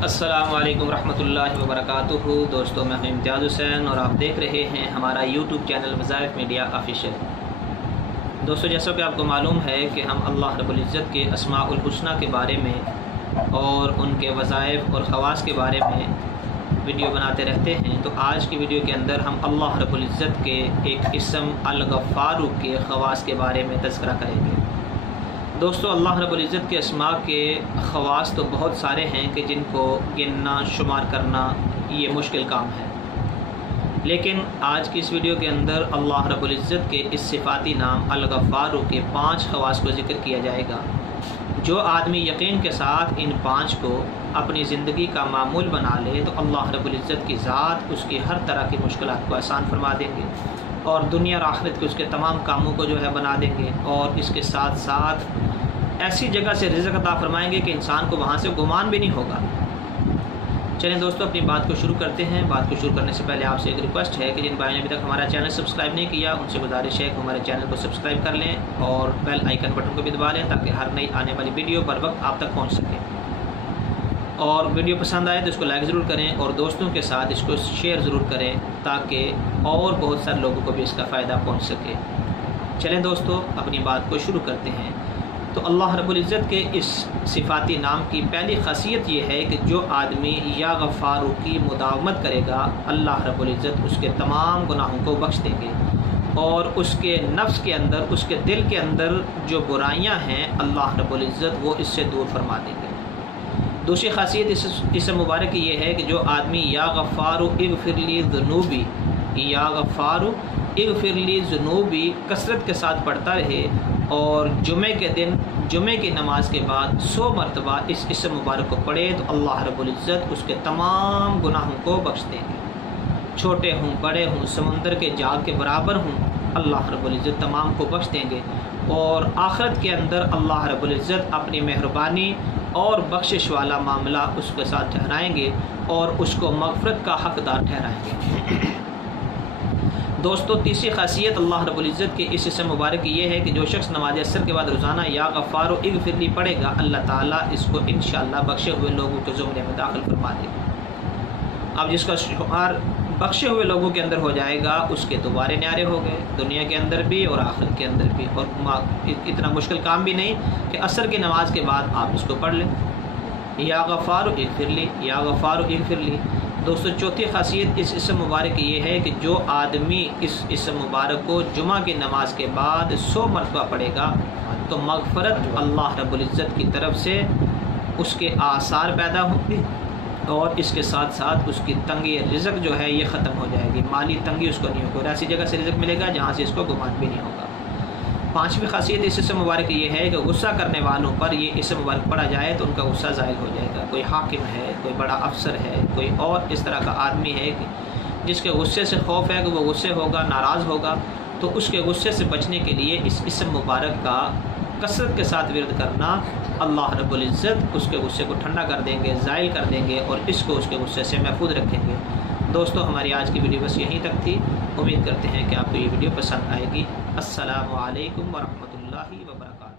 अस्सलामु अलैकुम रहमतुल्लाहि व बरकातुहू। दोस्तों, मैं इम्तियाज़ हुसैन और आप देख रहे हैं हमारा यूट्यूब चैनल वज़ाइफ मीडिया ऑफिशियल। दोस्तों, जैसा कि आपको मालूम है कि हम अल्लाह रब्बुल इज़्ज़त के अस्माउल हुस्ना के बारे में और उनके वज़ाइफ और ख़वास के बारे में वीडियो बनाते रहते हैं। तो आज की वीडियो के अंदर हम अल्लाह रब्बुल इज़्ज़त के एक इस्म अल-गफ़्फ़ार के ख़वास के बारे में तज़किरा करेंगे। दोस्तों, अल्लाह रब्बुल इज़्ज़त के अस्मा के ख़वास तो बहुत सारे हैं कि जिनको गिनना शुमार करना ये मुश्किल काम है, लेकिन आज की इस वीडियो के अंदर अल्लाह रब्बुल इज़्ज़त के इस सिफ़ाती नाम अल-गफ़्फ़ार के 5 ख़वास को ज़िक्र किया जाएगा। जो आदमी यकीन के साथ इन 5 को अपनी ज़िंदगी का मामूल बना ले तो अल्लाह रब्बुल इज़्ज़त की ज़ात उसकी हर तरह की मुश्किलात को आसान फरमा देंगे और दुनिया और आखिरत के उसके तमाम कामों को जो है बना देंगे, और इसके साथ साथ ऐसी जगह से रिज़्क़ अता फरमाएंगे कि इंसान को वहाँ से गुमान भी नहीं होगा। चलें दोस्तों, अपनी बात को शुरू करते हैं। बात को शुरू करने से पहले आपसे एक रिक्वेस्ट है कि जिन भाइयों ने अभी तक हमारा चैनल सब्सक्राइब नहीं किया उनसे गुजारिश है कि हमारे चैनल को सब्सक्राइब कर लें और बेल आइकन बटन को भी दबा लें ताकि हर नई आने वाली वीडियो बर वक्त आप तक पहुँच सके। और वीडियो पसंद आए तो इसको लाइक ज़रूर करें और दोस्तों के साथ इसको शेयर ज़रूर करें ताकि और बहुत सारे लोगों को भी इसका फ़ायदा पहुँच सके। चलें दोस्तों, अपनी बात को शुरू करते हैं। तो अल्लाह रब्बुल इज़्ज़त के इस सिफ़ाती नाम की पहली ख़ासियत ये है कि जो आदमी या गफ़्फ़ार की मुदावमत करेगा, अल्लाह रब्बुल इज़्ज़त उसके तमाम गुनाहों को बख्श देंगे और उसके नफ्स के अंदर, उसके दिल के अंदर जो बुराइयां हैं अल्लाह रब्बुल इज़्ज़त वो इससे दूर फरमा देंगे। दूसरी ख़ासियत इस मुबारक की ये है कि जो आदमी या गफ़्फ़ार इग़फ़िरली ज़ुनूबी, या गफ़्फ़ार इग़फ़िरली ज़ुनूबी कसरत के साथ पढ़ता रहे और जुमे के दिन जुमे की नमाज के बाद 100 मरतबा इस इस्म मुबारक को पढ़े तो अल्लाह रब्बुल इज़्ज़त उसके तमाम गुनाहों को बख्श देंगे। छोटे हों बड़े हों, समंदर के जाग के बराबर हों, अल्लाह रब्बुल इज़्ज़त तमाम को बख्श देंगे और आखिरत के अंदर अल्लाह रब्बुल इज़्ज़त अपनी मेहरबानी और बख्शिश वाला मामला उसके साथ ठहराएंगे और उसको मग़फ़िरत का हक़दार ठहराएंगे। दोस्तों, तीसरी ख़ासियत अल्लाह रब्बुल इज़्ज़त के इस इस्म मुबारक की ये है कि जो शख्स नमाज असर के बाद रोज़ाना या गफ़्फ़ार इग़फ़िरली पढ़ेगा, अल्लाह ताला इसको इंशाअल्लाह बख्शे हुए लोगों के ज़ुमरे में दाखिल फरमा देगा। अब जिसका शुमार बख्शे हुए लोगों के अंदर हो जाएगा उसके दोबारे न्यारे हो गए, दुनिया के अंदर भी और आखिरत के अंदर भी। और इतना मुश्किल काम भी नहीं कि असर की नमाज के बाद आप इसको पढ़ लें, या गफ़्फ़ार इग़फ़िरली, या गफ़्फ़ार इग़फ़िरली। दोस्तों, चौथी ख़ासियत इस इस्म मुबारक की ये है कि जो आदमी इस इस्म मुबारक को जुमा की नमाज के बाद 100 मरतबा पढ़ेगा तो मग़फ़िरत अल्लाह रब्बुल इज़्ज़त की तरफ से उसके आसार पैदा होंगे और इसके साथ साथ उसकी तंगी रिज़्क़ जो है ये ख़त्म हो जाएगी। माली तंगी उसको नहीं होगी और ऐसी जगह से रिज़्क़ मिलेगा जहाँ से इसको गुमान भी नहीं होगा। पाँचवीं ख़ासियत इस इस्म मुबारक ये है कि गुस्सा करने वालों पर ये इस्म मुबारक पढ़ा जाए तो उनका गुस्सा ज़ाहिल हो जाएगा। कोई हाकिम है, कोई बड़ा अफसर है, कोई और इस तरह का आदमी है कि जिसके गुस्से से खौफ है कि वो गुस्से होगा, नाराज़ होगा, तो उसके गुस्से से बचने के लिए इस इस्म मुबारक का कसरत के साथ विरद करना अल्लाह रब्बुल इज़्ज़त उसके गुस्से को ठंडा कर देंगे, ज़ाइल कर देंगे और इसको उसके गुस्से से महफूज रखेंगे। दोस्तों, हमारी आज की वीडियो बस यहीं तक थी। उम्मीद करते हैं कि आपको ये वीडियो पसंद आएगी। अस्सलामु अलैकुम व रहमतुल्लाहि व बरकातुहू।